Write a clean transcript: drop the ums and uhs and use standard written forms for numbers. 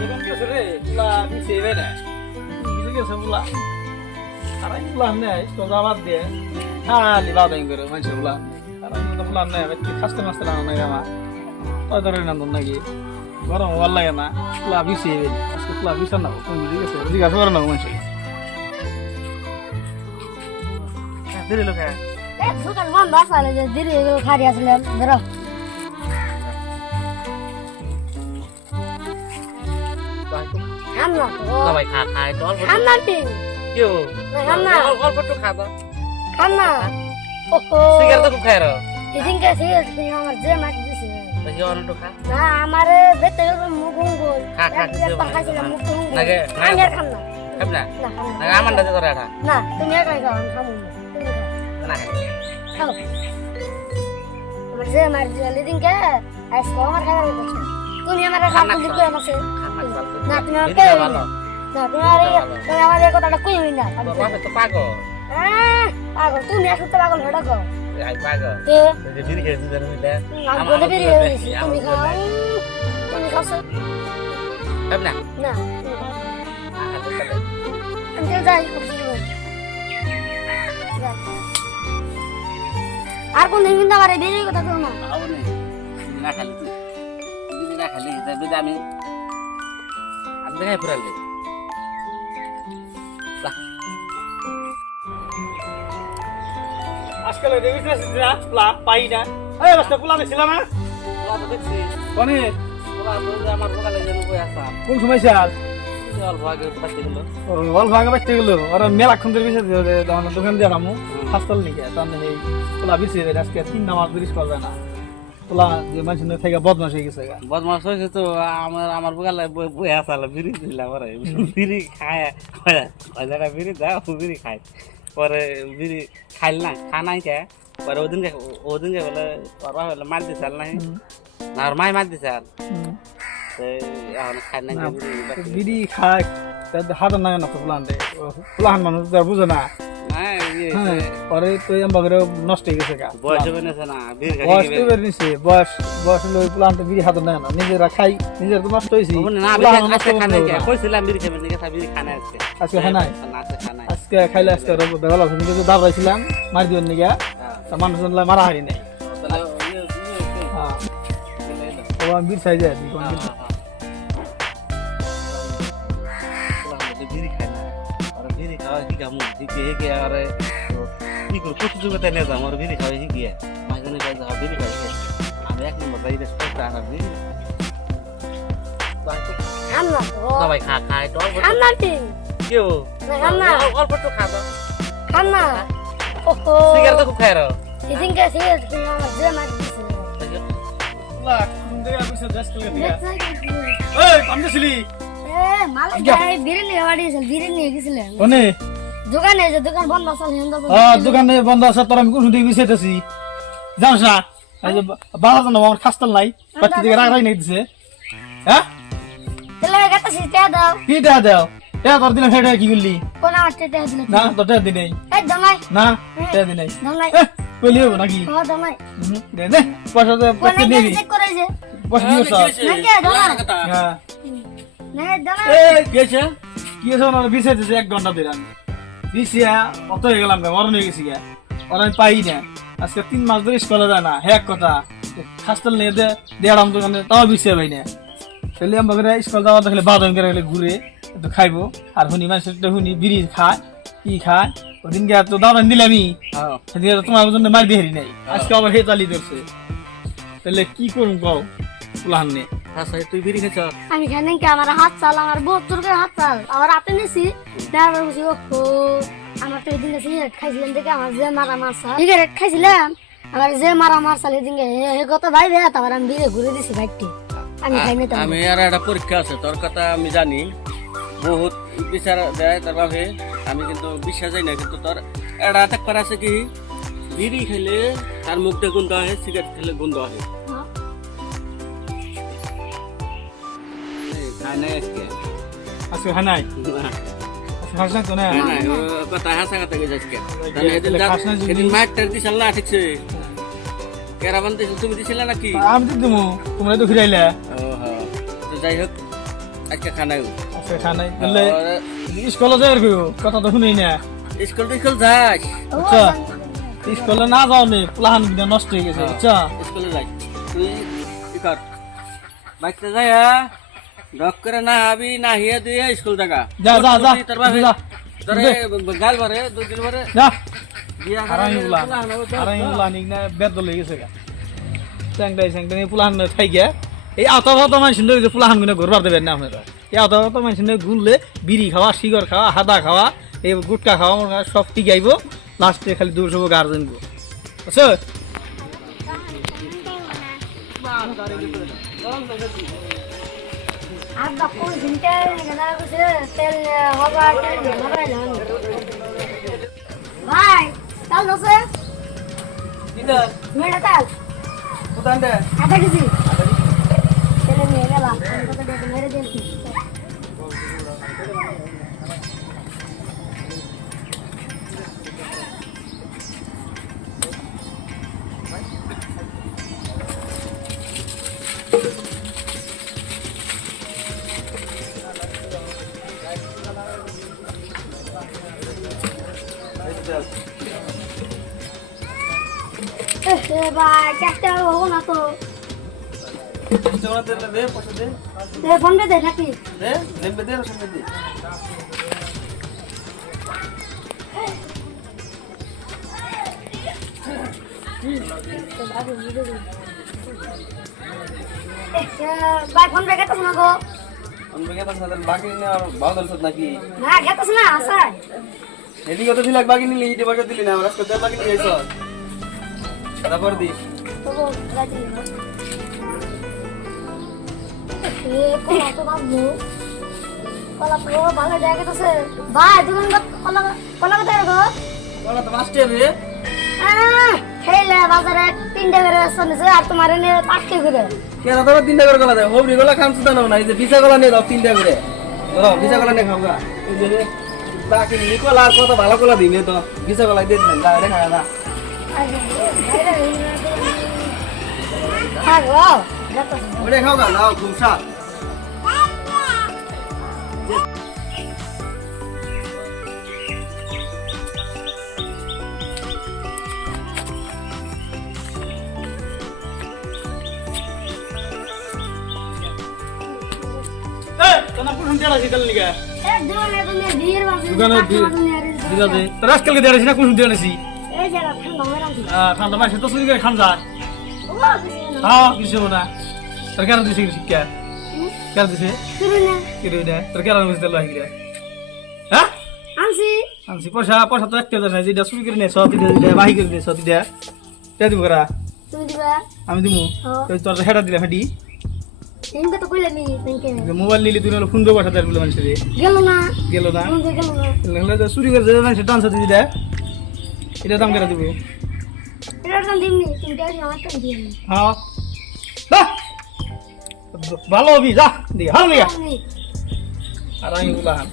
দোকান গেছে রে পুলা নিচে এবে না নিচে গেছে পুলা তারাই পুলা নেই তো যাবার দিয়ে খালি বাদাই করে মানুষের পুলা তারাই তো পুলা নেই একটু খাসতে মাসতে না নাই আমার তাই ধরে না নাকি গরম ভাল লাগে না পুলা বিছে এবে আজকে পুলা বিছান না কোন দিকে গেছে জিজ্ঞাসা করে না মানুষের দেরি লোক দোকান বন্ধ আসলে যে দেরি এগুলো খারি আসলে ধরো আমরা সবাই খায় তো অল্প আমরা তিন কেউ আমরা অল্প একটু খাবো আমরা ওহো সিগারেট তো খুব খায় রে এদিনকে সিগারেট আমার যে মাছ দিছে তুই অল্প খা না আমার বেতে মুখ হুঙ্গুল খা খা খাইছিলাম মুখ হুঙ্গুল নাকি আমি আর খাম না খাব না না খাম না নাকি আমার দাদা করে এটা না তুমি একাই খাও আমি খাবো না তুমি না খাও আমার যে মাছ দিছে এদিনকে আজকে আমার খাবার হচ্ছে তুমি আমার খাবার দিতে আমাকে না তুমি আমাকে ভালো না তুমি আমার এই কথাটা কইবি না তোর বাপে তো পাগল পাগল তুমি আসলে তো পাগল হয়ে গো আই পাগল তে তুই বিড়ি খেয়ে দিতে মিলে আমি বলে বেরিয়ে গেছি তুমি খাও তুমি খাও খাব না না আমি যাই আর কোন দিন না বারে বেরিয়ে কথা কও না আউনে না খালি তুই না খালি যাবে আমি আর দেখাই পুরালে আজকাল রেভিশন না পুলা পাই না এই বাসটা পুলা ছিল না ওলা তো দেখছি কোনে ওলা তো আমার বগালে যেন বই আসা কোন সময় স্যার অল্প আগে পাতে গেল অল্প আগে বাইতে গেল ওরা মেলাক্ষণ ধরে বেশি দোকান দিয়ে নামু হাসপাতাল নিয়ে তাহলে এই পোলা বেশি আজকে 3 মাস ধরে করা যায় না পোলা যে মানুষের থেকে বদমাশ হয়ে গেছে বদমাস হয়েছে তো আমার বগালে বই আসাল বিড়ি দিলাম পরে বিড়ি খায় জায়গা বিড়ি দাও বিড়ি খায় পরে বিড়ি খাইল না খা নাই কে পরে ওদিনকে বলে ওরা বলে মার দিছাল নাই না আর মাই মার দিছাল এখন খাই নাই বিড়ি খায় হাতের নাই না তো পোলাহান মানুষ তো আর বুঝে না পরে তো এমবাগরে নষ্ট হয়ে গেছে গা বয়স বেনেছে না বয়স তো বের নিছে বয়স হলো পোলাহান তো বিড়ি হাতের নাই না নিজেরা খাই নিজের তো নষ্ট হয়েছি কইছিলাম বিড়ি খাবেন বিড়ি খানা আজকে আজকে খাই নাই খানা আজকে খাইলে আজকে বেলা কিন্তু দাঁড়াইছিলাম মারি দিবেন নিগা তা মানুষ মারা হারি নাই আমি বিড় চাই যায় বিড়ি খায় না আর বিড়ি খাওয়া শিখামু শিখে আর কি করবো প্রতিযোগিতায় নিয়ে যাম আর বিড়ি খাওয়া শিখিয়ে মাঝখানে যাই যাওয়া বিড়ি খাওয়া শিখে আমি 1 নম্বর যাই রেস্টুরেন্টে আনার বিড়ি আমরা সবাই খায় তো আমরা তিন কেউ আমরা অল্প একটু খাবো আমরা ওহো সিগারেট তো খুব খায় রে এদিনকে সিগারেট আমার যে মাছ দিছে দোকানে বন্ধ আছে তোর আমি কোন দিকে বিছাইতেছি জানিস না বাবা জানো আমার খাস্তাল নাই বাচ্চা দিকে রাগ রাগ নাই দিছে হ্যাঁ কি দেয়া দেও এটা তোর দিনে ফেটে কি করলি না তোর দিন নেই না দিন নেই কইলি হবো নাকি দে দে পয়সা দে পয়সা দিয়ে দি পয়সা দিও স্যার হ্যাঁ কি আছে না বিছাইতেছে 1 ঘন্টা ধরে আমি বিছিয়া অত হয়ে গেলাম মরণ হয়ে গেছি গা আর আমি পাই না আজকে 3 মাস ধরে স্কুলে যায় না হ্যাঁ কথা হাসপাতাল নিয়ে দেড়াম দোকানে তাও বিছিয়ে পাই না তাহলে আমরা স্কুল যাওয়া দেখলে বাদাম করে ঘুরে একটু খাইবো আর শুনি মানুষের শুনি বিড়ি খায় কি খায় ওদিনকে তো দাওয়ান দিলামই সেদিকে তোমার জন্য মার দিয়ে নাই আজকে আবার হে চালি ধরছে তাহলে কি করুন কও পুলাহান নিয়ে আচ্ছা তুই বিড়ি খেয়েছ আমি জানি কি আমার হাত চাল আমার 72 করে হাত চাল আবার আপনি নিছি তারপর বুঝি ওহো আমার তো এদিন সিগারেট খাইছিলাম দেখে আমার যে মারা মারছা সিগারেট খাইছিলাম আমার যে মারা মারছা এদিন হে কত ভাই রে তারপর আমি বিয়ে ঘুরে দিছি বাইকটি আমি খাই না আমি আর একটা পরীক্ষা আছে তোর কথা আমি জানি বহুত বিচার দেয় তার ভাবে আমি কিন্তু বিশ্বাস যাই না কিন্তু তোর এটা থাকবার আছে কি বিড়ি খেলে তার মুখটা গন্ধ হয় সিগারেট খেলে গন্ধ হয় খায় না আজকে হ্যাঁ নাই হাসনা তো না কথা হাসা কথা গেছে আজকে এদিন মাইটার দিছাল না ঠিকছে কেরাবান দিছ তুমি দিছিলে নাকি আমি তো দিমু তোমরা তো ফিরাইলা তো যাই হোক আজকে খানাই আজকে খানাই বললে স্কুলে যাই কইও কথা তো শুনি না স্কুল যাস আচ্ছা স্কুলে না যাও নি প্লান বিনা নষ্ট হয়ে গেছে আচ্ছা স্কুলে যাই তুই কি কর বাইকতে যাই ডক করে না আবি না হিয়া দিয়ে স্কুল জায়গা যা যা যা যা তোরে গাল ভরে 2 দিন ভরে যা বিয়া আরাইগুলা নিক না বেদ লই গেছে গা স্যাংটাই প্লান খাই গিয়া এই আতা আতা মানুষ যে প্লান গুলো ঘুরবার দেবেন না আপনারা এই আতা আতা মানুষ ঘুরলে বিড়ি খাওয়া সিগার খাওয়া হাদা খাওয়া এই গুটকা খাওয়া সব ঠিক আইব লাস্টে খালি দূর সব গার্জেন গো আচ্ছা আর বাপু দিনটা গেলা বসে তেল হবা তেল হবা না ভাই তাল নসে কিদা মেড়া তাল কোথান্ডে আটা কেজি তেল নিয়ে গেলা কত টাকা মেরে দেন ভাই চেষ্টা হবো না তো ফোন পে দে নাকি ভাই ফোন পে গেতাস না গো বাকি নাকি না গেতাস না আসা এদিকে তো দিলাক বাকি নিলি ইটে বাকি দিলি না আমরা আজকে তেল বাকি নিয়ে আইছ তারপর দি তো রাজি না কোলা তো বাবু কোলা তো ভালো জায়গা আছে ভাই দোকান কোলা কোলা কোথায় গো বলা তো মাস্টার রে খেলে বাজারে 3টা করে শুনেছে আর তোমার এনে 5টা করে কেন তো 3টা করে গলা দেয় হোবরি গলা খান সুদা না এই যে বিসা গলা নিয়ে দাও 3টা করে ধরো বিসা গলা নিয়ে খাওগা এই যে বাকি নিকোলা আর কত ভালো কলা দিনে তো বিসা গলা দিয়ে দেন যা দেখা না হ্যাঁ গো ওরে খাওগা নাও খুব স্বাদ তোনা কোন টেলা শিকাল নিগা এক দোকানে তুমি বিয়ের বাসে দোকানে দিদা দে তোর আজকালকে দেড়াছি না কোন দেড়াছি এই যে ঠান্ডা হয়ে রাখি ঠান্ডা মাসে তো চুরি করে খান যায় ও হ্যাঁ কিছু না তোর কেন দিছে শিক্ষা কেন দিছে শুরু না কি রে এটা তোর কেন বুঝতে লয় গিয়া হ্যাঁ আনছি আনছি পয়সা তো একটা দেয় যেটা চুরি করে নে সতি দে বাহি করে দে সতি দে তে দিব করা তুমি দিবা আমি দিমু তোর হেডা দিলা হেডি এমকে তো কইলে নি থ্যাঙ্কে মোবাইল নিলি তুই ফোন দেবো পাঠাতে বলে মানুষের গেল না গেল না কোন গেল না চুরি করে যে মানুষের ডান্স দিদি দে এটা দাম কেটে দিব এটার দাম দিমনি তুমি আসি আমার টাকা দিও হ্যাঁ ভালো হবি যা দি হাল নিয়া নি আর আমি বললাম